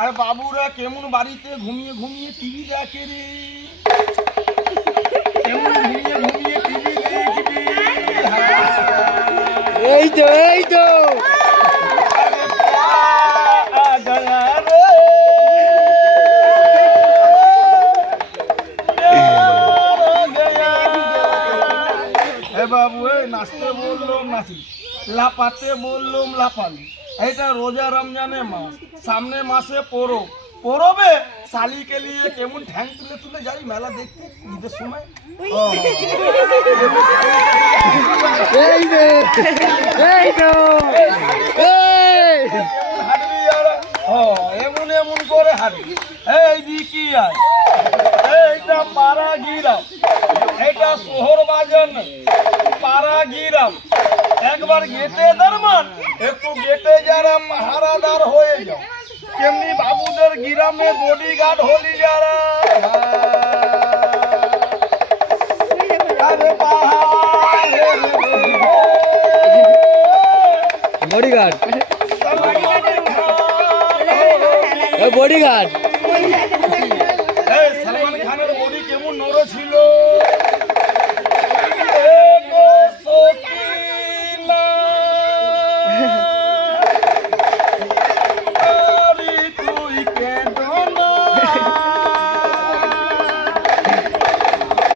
আরে বাবুরা কেমন বাড়িতে ঘুমিয়ে ঘুমিয়ে টিভি দেখে রে, কেমন ঘুমিয়ে ঘুমিয়ে টিভি দেখবি। এই তো বাবু নাচতে বললাম নাচি, লাপাতে বললাম লাপালি। এটা রোজা রমজানের মাস, সামনে মাসে পরবে শালিকে নিয়ে কেমন ঠ্যাং তুলে তুলে যাই মেলা দেখতে ঈদের সময়। এমন এমন করে হাঁটবি। এই দিকি আয়, এইটা পাড়া গিরাম, এটা শহর বাজার না, পাড়া গিরাম। একবার গেটে দারমান, একটু গেটে যারা পাহারাদার হয়ে যাও। কেমনি বাবুদের গিরামে বডিগার্ড হলি যারা। আরে বডিগার্ড বডিগার্ড সালমান খানের বডি কেমন নড়ে ছিল।